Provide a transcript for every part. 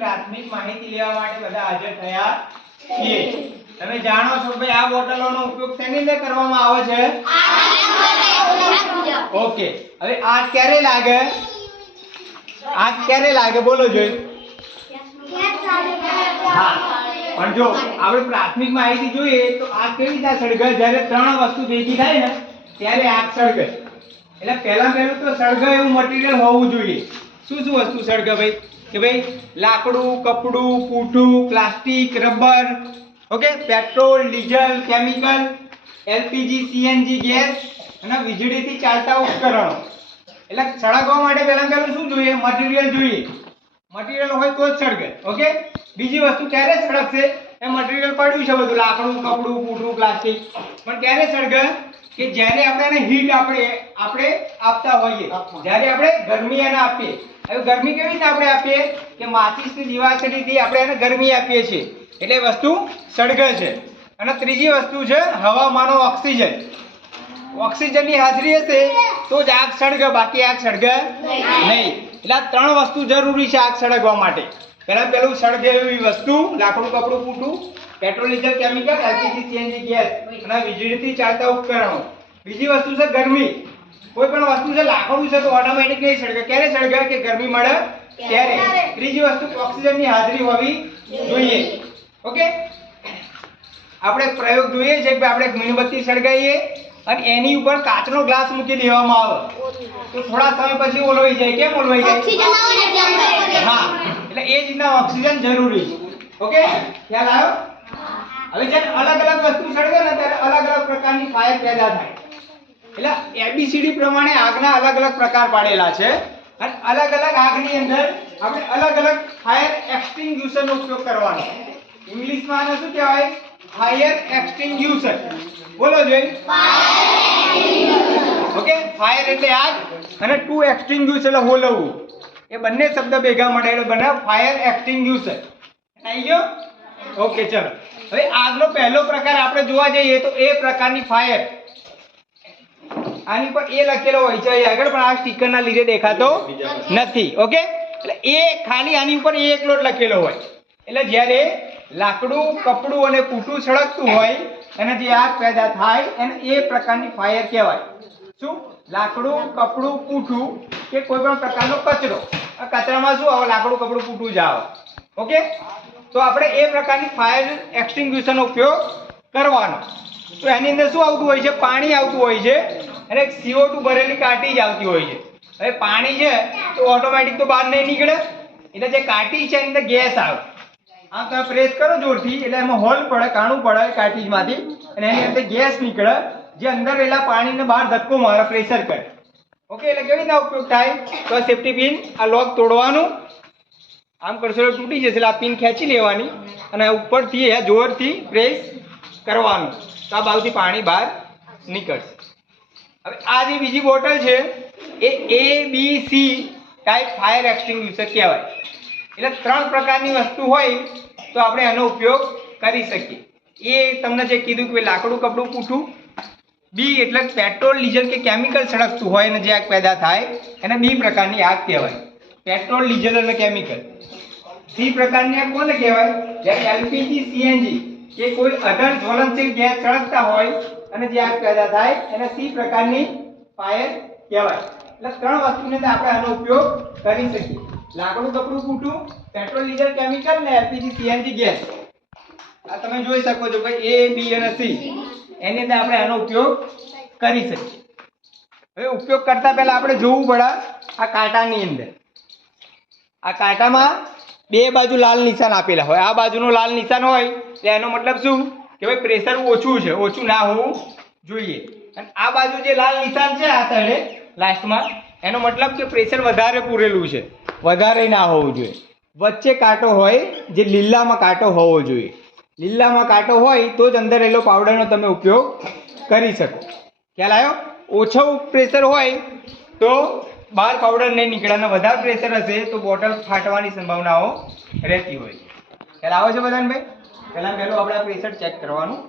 પ્રાથમિક માહિતી લેવા માટે બધા હાજર થયા છીએ. તમે જાણો છો ભાઈ આ બોટલોનો ઉપયોગ શેની અંદર કરવામાં આવે છે? ઓકે. હવે આ ક્યારે લાગે? આ ક્યારે લાગે? બોલો જોઈ. હા. પણ જો, આપણે પ્રાથમિક માહિતી જોઈએ તો આ કેવી રીતે સળગે જ્યારે ત્રણ વસ્તુ ભેગી થાય ને, ત્યારે આગ સળગે એટલે પહેલા પહેલું તો સળગે એવું મટીરિયલ હોવું જોઈએ. શું શું વસ્તુ સળગે ભાઈ? કે ભાઈ, લાકડું, કપડું, પૂઠું, plastic, rubber okay petrol, diesel, chemical, LPG, CNG, gas અને વીજળીથી ચાલતા ઉપકરણો. એટલે સળગવા માટે પહેલાં પહેલું શું જોઈએ? મટીરિયલ જોઈએ. મટીરિયલ હોય તો જ સળગે ઓકે બીજી વસ્તુ ક્યારે સળગશે એ મટીરિયલ પડ્યું છે બધું, લાકડું, કપડું, પૂઠું, પ્લાસ્ટિક. પણ ક્યારે સળગે કે જ્યારે આપણે એને હીટ આપણે આપણે આપતા હોઈએ જ્યારે આપણે ગરમી એને આપીએ. હવે ગરમી કેવી રીતે આપણે આપીએ? કે માચિસની દિવાસળીથી આપણે એને ગરમી આપીએ છીએ. એટલે વસ્તુ સળગે છે. અને ત્રીજી વસ્તુ છે હવામાનો ઓક્સિજન. ઓક્સિજનની હાજરી હશે તો જ આગ સળગે બાકી આગ સળગે નહીં. એટલે આ ત્રણ વસ્તુ જરૂરી છે આગ સળગવા માટે. પહેલાં પેલું સળગે એવી વસ્તુ લાકડું કપડું પૂટું petrol diesel chemical LPG CNG gas. અને વીજળીથી ચાલતા ઉપકરણો. બીજી વસ્તુ છે ગરમી. કોઈ પણ વસ્તુ છે લાકડું છે તો ઓટોમેટિક નહીં સળગે ક્યારે સળગે કે ગરમી મળે? ત્યારે ત્રીજી વસ્તુ ઓક્સિજનની હાજરી હોવી જોઈએ. ઓકે? આપણે પ્રયોગ જોઈએ છે કે આપણે એક મીણબત્તી સળગાવીએ અને એની ઉપર કાચનો ગ્લાસ મૂકી દેવામાં આવે. તો થોડા સમય પછી ઓલવાઈ જાય. કેમ ઓલવાઈ જાય? હા. એટલે એ જ રીતના ઓક્સિજન જરૂરી છે. ઓકે? ખ્યાલ આવ્યો? હવે જ્યારે અલગ અલગ વસ્તુ સળગે ને ત્યારે અલગ અલગ પ્રકારની ફાયર પેદા થાય. એટલે એબીસીડી પ્રમાણે આગના અલગ અલગ પ્રકાર પાડેલા છે. અને અલગ અલગ આગની અંદર આપણે અલગ અલગ ફાયર એક્સટિંગ્યુશર નો ઉપયોગ કરવાનો ઇંગ્લિશમાં આને શું કહેવાય? Fire extinguisher. બોલો જોઈ. ઓકે? ફાયર એટલે આગ અને ટુ એક્સટિંગ્યુશ એટલે હોલવવું એ બંને શબ્દ ભેગા મળે એટલે બને ફાયર એક્સટિંગ્યુશર. આવી ગયો? ઓકે, ચલો. હવે આગનો પહેલો પ્રકાર આપણે જોવા જઈએ તો એ પ્રકારની ફાયર. આની પર એ લખેલો હોય છે આગળ, પણ આ સ્ટીકરના લીધે દેખાતો નથી, ઓકે? એટલે એ ખાલી આની ઉપર એ એકલો જ લખેલો હોય. એટલે જ્યારે લાકડું, કપડું અને કૂટું સળગતું હોય, અને જે આગ પેદા થાય, એને એ પ્રકારની ફાયર કહેવાય. શું? લાકડું, કપડું પૂઠું કે કોઈ પણ પ્રકારનો કચરો. કચરામાં શું આવે? લાકડું, કપડું પૂઠું જ આવે. ઓકે? તો આપણે એ પ્રકારની ફાયર એક્સટિંગ્યુશરનો ઉપયોગ કરવાનો. તો એની અંદર શું આવતું હોય છે? પાણી આવતું હોય છે અને સીઓ ટુ ભરેલી કાટી જ આવતી હોય છે. હવે પાણી છે તો ઓટોમેટિક તો બહાર નહીં નીકળે. એટલે જે કાટી છે એની અંદર ગેસ આવે. આમ તમે પ્રેસ કરો જોરથી, એટલે એમાં હોલ પડે, કાણું પડે કાટીમાંથી અને એની અંદર ગેસ નીકળે, જે અંદર રહેલા પાણીને બહાર ધક્કો મારે પ્રેશર કરે. ઓકે એટલે કેવી રીતના ઉપયોગ થાય? તો સેફ્ટી પિન આ લોક તોડવાનું. આમ કરશો એટલે તૂટી જશે એટલે આ પિન ખેંચી લેવાની અને ઉપરથી એ જોરથી પ્રેસ કરવાનું. તો આ બાજુથી પાણી બહાર નીકળશે. હવે આ જે બીજી બોટલ છે, એ A B C type fire extinguisher કહેવાય. એટલે ત્રણ પ્રકારની વસ્તુ હોય તો આપણે એનો ઉપયોગ કરી શકીએ. એ તમને જે કીધું કે લાકડું કપડું પૂઠું. બી એટલે પેટ્રોલ, ડીઝલ કે કેમિકલ સળગતું હોય અને જે આગ પેદા થાય, એને બી પ્રકારની આગ કહેવાય. પેટ્રોલ, ડીઝલ અને કેમિકલ. સી પ્રકારની કોને કહેવાય? જ્યારે એલપીજી, સીએનજી, કે કોઈ અધર જ્વલનશીલ ગેસ સળગતા હોય અને જે આગ પેદા થાય, એને સી પ્રકારની ફાયર કહેવાય. એટલે ત્રણ વસ્તુને આપણે આનો ઉપયોગ કરી શકીએ. લાકડું, કપડું પૂઠું પેટ્રોલ, ડીઝલ, કેમિકલ અને એલપીજી, સીએનજી ગેસ. આ તમે જોઈ શકો છો કે એ, બી અને સી. એની અંદર આપણે આનો ઉપયોગ કરી શકીએ. હવે ઉપયોગ કરતા પહેલા આપણે જોવું પડે આ કાંટાની અંદર. આ કાંટામાં બે બાજુ લાલ નિશાન આપેલા હોય. આ બાજુનું લાલ નિશાન હોય એટલે એનો મતલબ શું? કે ભાઈ પ્રેશર ઓછું છે. ઓછું ના હોવું જોઈએ. અને આ બાજુ જે લાલ નિશાન છે, આ સાઈડે લાસ્ટમાં એનો મતલબ કે પ્રેશર વધારે પૂરેલું છે. વધારે ના હોવું જોઈએ. વચ્ચે કાંટો હોય, જે લીલામાં કાંટો હોવો જોઈએ. લીલામાં કાંટો હોય, તો જ અંદર એલો પાવડરનો તમે ઉપયોગ કરી શકો. ખ્યાલ આવ્યો? ઓછો પ્રેશર હોય, તો બહાર પાવડર નહીં નીકળે અને વધારે પ્રેશર હશે તો બોટલ ફાટવાની સંભાવનાઓ રહેતી હોય ખ્યાલ આવે છે બધાને ભાઈ? પહેલાં પહેલું આપણે આ પ્રેશર ચેક કરવાનું.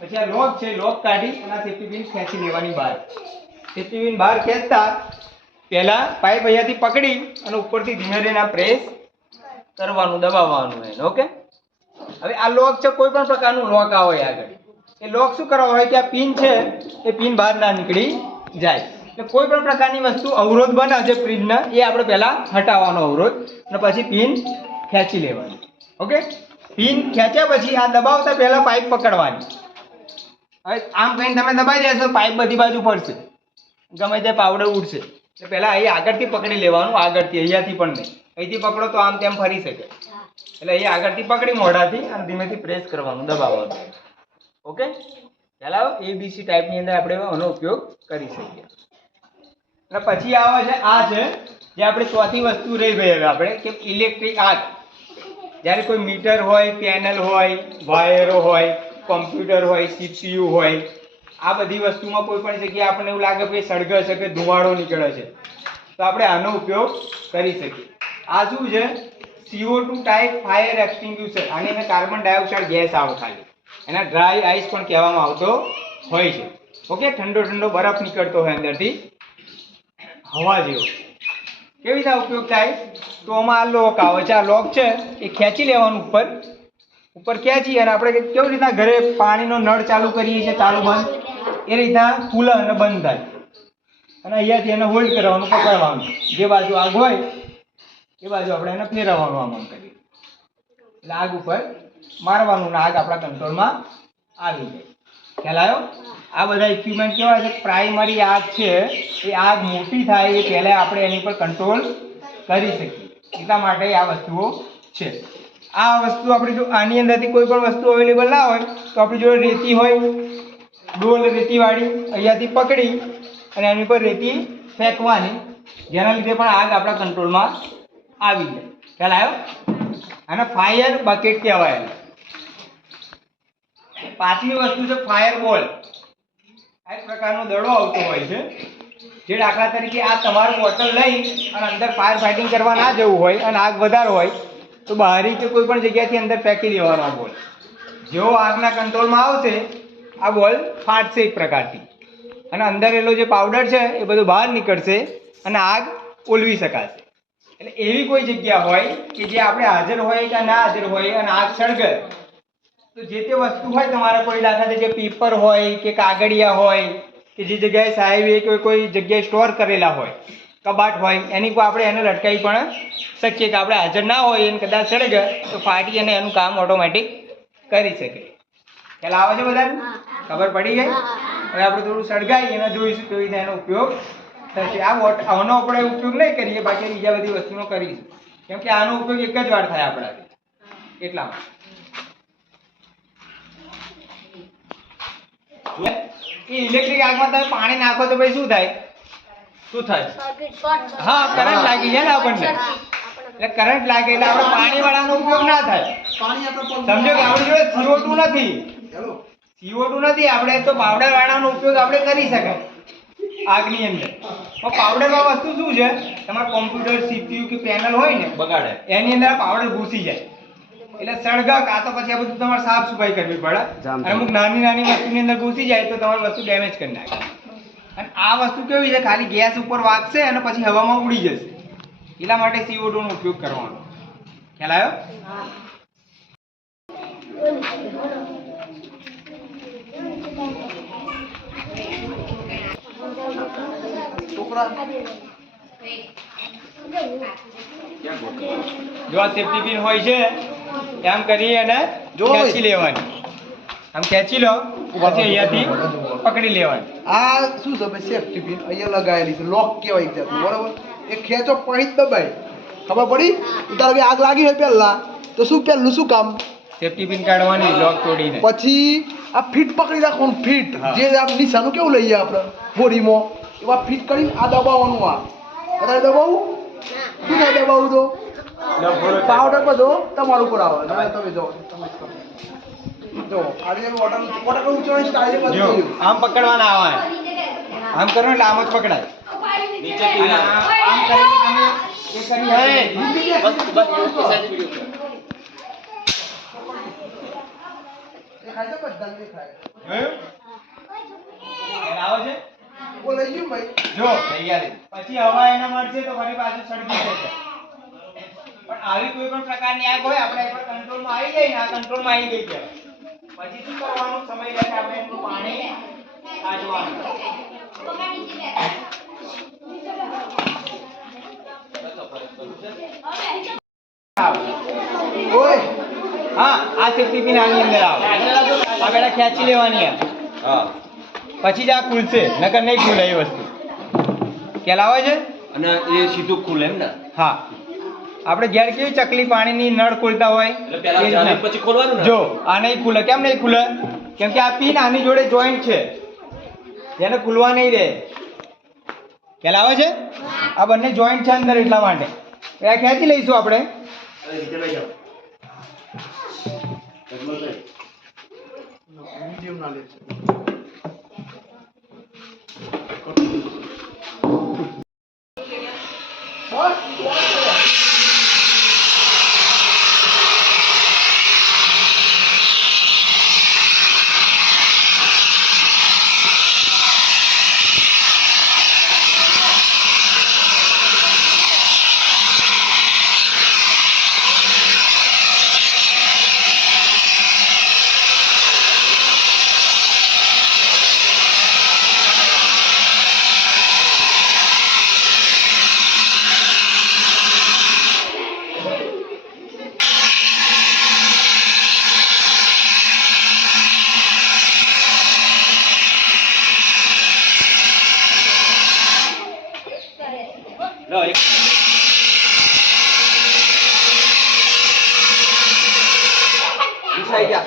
પછી આ લોક છે, લોક કાઢી અને સેફ્ટી પિન ખેંચી લેવાની બહાર. સેફ્ટી પિન બહાર ખેંચતા પહેલાં પાઇપ અહીંયાથી પકડી અને ઉપરથી ધીમે ધીમે પ્રેસ કરવાનું, દબાવવાનું એને ઓકે હવે આ લોક છે, કોઈ પણ પ્રકારનું લોક આવે આગળ. એ લોક શું કરવા હોય કે આ પિન છે, એ પિન બહાર ના નીકળી જાય. એટલે કોઈ પણ પ્રકારની વસ્તુ અવરોધ બને છે પિનના એ આપણે પહેલાં હટાવવાનો અવરોધ અને પછી પિન ખેંચી લેવાની. ઓકે? પિન ખેંચ્યા પછી આ દબાવતા પહેલા પાઇપ પકડવાની. હવે આમ કહીને તમે દબાઈ દેશો પાઇપ બધી બાજુ પડશે ગમે તે પાવડર ઉડશે. એટલે પહેલાં અહીં આગળથી પકડી લેવાનું, આગળથી, અહીંયાથી પણ નહીં. અહીંથી પકડો તો આમ તેમ ફરી શકે. એટલે અહીં આગળથી પકડી મોઢાથી અને ધીમેથી પ્રેસ કરવાનું, દબાવવાનું. ઓકે? આવ્યો એબીસી ટાઈપની અંદર આપણે આનો ઉપયોગ કરી શકીએ. અને પછી આવે છે આ છે, જે આપણે ચોથી વસ્તુ રહી ગઈ હવે આપણે કે ઇલેક્ટ્રિક આર્ટ જ્યારે કોઈ મીટર હોય પેનલ હોય વાયરો હોય કોમ્પ્યુટર હોય સીપીયુ હોય, આ બધી વસ્તુમાં કોઈ પણ જગ્યાએ આપણને એવું લાગે કે સળગે છે કે ધુવાડો નીકળે છે. તો આપણે આનો ઉપયોગ કરી શકીએ. આ શું છે? CO two type fire extinguisher આની અંદર કાર્બન ડાયોક્સાઇડ ગેસ આવે ખાલી. એના ડ્રાય આઈસ પણ કહેવામાં આવતો હોય છે. ઓકે? ઠંડો ઠંડો બરફ નીકળતો હોય અંદરથી. હવા જેવો. કેવી રીતે ઉપયોગ થાય? તો આમાં આ લોક આવે છે. આ લોક છે, એ ખેંચી લેવાનું ઉપર. ઉપર ખેંચી અને આપણે કેવી રીતના ઘરે પાણીનો નળ ચાલુ કરીએ છીએ, ચાલુ બંધ? એ રીતના ખુલે અને બંધ થાય. અને અહીંયાથી એને હોલ્ડ કરવાનું, પકડવાનું. જે બાજુ આગ હોય, એ બાજુ આપણે એને ફેરવવાનું આમ આમ કરીએ. એટલે આગ ઉપર મારવાનું ને આગ આપણા કંટ્રોલમાં આવી જાય. ખ્યાલ આવ્યો? આ બધા ઇક્વિપમેન્ટ કેવા છે? પ્રાઇમરી આગ છે. એ આગ મોટી થાય એ પહેલાં આપણે એની પર કંટ્રોલ કરી શકીએ. એટલા માટે આ વસ્તુઓ છે. આ વસ્તુ આપણી જો આની અંદરથી કોઈ પણ વસ્તુ અવેલેબલ ના હોય, તો આપણી જોડે રેતી હોય, ડોલ રેતીવાળી અહીંયાથી પકડી અને એની પર રેતી ફેંકવાની, જેના લીધે પણ આગ આપણા કંટ્રોલમાં આવી જાય. ખ્યાલ આવ્યો અને ફાયર બકેટ કહેવાય. પાંચમી વસ્તુ છે ફાયર બોલ આ એક પ્રકારનો દડો આવતો હોય છે. જે દાખલા તરીકે આ તમારું બોટલ લઈ અને અંદર ફાયર ફાઇટિંગ કરવા ના જવું હોય અને આગ વધારે હોય, તો બહારી કે કોઈ પણ જગ્યાથી અંદર ફેંકી દેવાનો બોલ. જેવો આગના કંટ્રોલમાં આવશે, આ બોલ ફાટશે એક પ્રકારથી. અને અંદર એલો જે પાવડર છે, એ બધું બહાર નીકળશે અને આગ ઓલવી શકાશે. એટલે એવી કોઈ જગ્યા હોય કે જે આપણે હાજર હોય કે ના હાજર હોય અને આગ સળગે તો જે તે વસ્તુ હોય તમારા કોઈ દાખલા તરીકે પેપર હોય કે કાગળિયા હોય કે જે જગ્યાએ સાહેબ કે કોઈ જગ્યાએ સ્ટોર કરેલા હોય કબાટ હોય એની આપણે એને લટકાવી પણ શકીએ કે આપણે હાજર ના હોય એને કદાચ સળગે તો ફાટી અને એનું કામ ઓટોમેટિક કરી શકે. ખ્યાલ આવે છે બધાને? ખબર પડી ગઈ? હવે આપણે થોડું સળગાવી અને જોઈશું કેવી રીતે એનો ઉપયોગ થશે. આ વોટ આનો આપણે ઉપયોગ નહીં કરીએ બાકી બીજા બધી વસ્તુનો કરીશું. કેમ કે આનો ઉપયોગ એક જ વાર થાય આપણાથી. એટલા માટે. એ ઇલેક્ટ્રિક આગમાં તમે પાણી નાખો તો ભાઈ શું થાય? શું થાય? હા કરંટ લાગી જાય ને આપણને. એટલે કરંટ લાગે એટલે આપણે પાણી વાળાનો ઉપયોગ ના થાય. સમજો કે આપણે જોડે CO2 નથી. CO2 નથી આપણે તો પાવડર વાળાનો ઉપયોગ આપણે કરી શકાય. આગની અંદર. પણ પાવડર વાળા વસ્તુ શું છે? તમારું કોમ્પ્યુટર સીપીયુ કે પેનલ હોય ને બગાડે. એની અંદર પાવડર ઘૂસી જાય. એટલે સળગક કા તો પછી આ બધું તમારે સાફ સફાઈ કરવી પડે. અને અમુક નાની નાની વસ્તુની અંદર ઘૂસી જાય તો તમારી વસ્તુ ડેમેજ કરી નાખે. અને આ વસ્તુ કેવી છે? ખાલી ગેસ ઉપર વાગશે અને પછી હવામાં ઉડી જશે. એટલા માટે સીઓ નો ઉપયોગ કરવાનો. ખ્યાલ આવ્યો? જો આ સેફ્ટી પિન હોય છે. એમ કરી અને ખેંચી લેવાની. આમ ખેંચી લો પછી અહીંયાથી પકડી લેવાની. આ શું છે ભાઈ સેફ્ટી પિન અહીંયા લગાવેલી છે લોક કહેવાય exactly, બરાબર? એ ખેંચો પછી દબાય. ખબર પડી? તારે આગ લાગી હોય પહેલા. તો શું પહેલું શું કામ? સેફટી પિન કાઢવાની લોક તોડીને. પછી આ ફીટ પકડી રાખવાનું ફીટ. જે આપ નિશાનું કેવું લઈએ આપણે? બોડીમાં. એવા ફીટ કરીને આ દબાવવાનું આ. બધા દબાવું? શું ના દબાવું તો? પાવડર બધો તમારું ઉપર આવે. તમે જો તમે જો આજે વોટર વોટર ઊંચો સ્ટાઇલ જો આમ પકડવાના આવે. આમ કરો એટલે આમ જ પકડાય. નીચે આમ કરીને તમે એ કરી હવે દેખાય છે બધાને દેખાય જોયું? આવે છે? ઓ ગયું ભાઈ? જો તૈયારી. પછી હવા એના મળશે તો મારી પાછું સળગી જશે. પણ આવી કોઈ પણ પ્રકારની આગ હોય આપણે એકવાર કંટ્રોલમાં આવી જાય ને આ કંટ્રોલમાં આવી ગઈ કહેવાય. પછી શું કરવાનું સમય જતા આપણે એનું પાણી કાઢવાનું. હા આ સેફ્ટી પિન આની અંદર આવે. આ પેલા ખેંચી લેવાની. હા. પછી જ આ ખુલશે નકર નહીં ખુલે એ વસ્તુ. ખ્યાલ આવે છે? અને એ સીધું ખુલે એમ ને? હા. આપણે ઘેર કેવી ચકલી પાણીની નળ ખોલતા હોય? પછી ખોલવાનું જો આ નહીં ખુલે. કેમ નહીં ખુલે? કેમ કે આ પિન આની જોડે જોઈન્ટ છે. જેને ખુલવા નહીં દે. ખ્યાલ આવે છે? આ બંને જોઈન્ટ છે અંદર એટલા માટે. એ આ ખેંચી લઈશું આપણે. મીડિયમ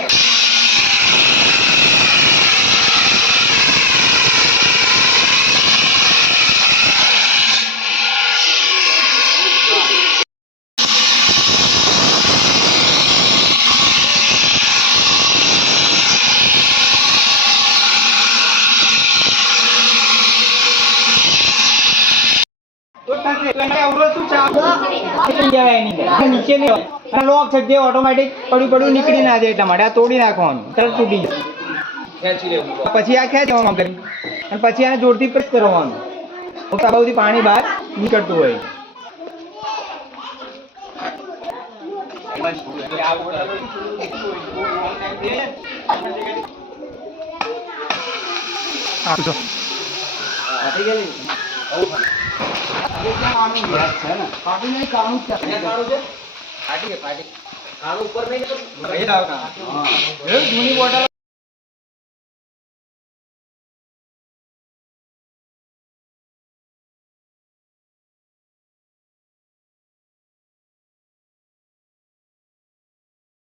何? નીકળી જાય એની નીચે નહીં હોય. લોક છે જે ઓટોમેટિક પડ્યું પડ્યું નીકળી ના જાય એટલા માટે. આ તોડી નાખવાનું. તરત તૂટી જાય. પછી આ ખેંચવાનું આમ કરી અને પછી આને જોરથી પ્રેસ કરવાનું. મોટા બહુથી પાણી બહાર નીકળતું હોય. પાટી નહીં જૂની બોટલ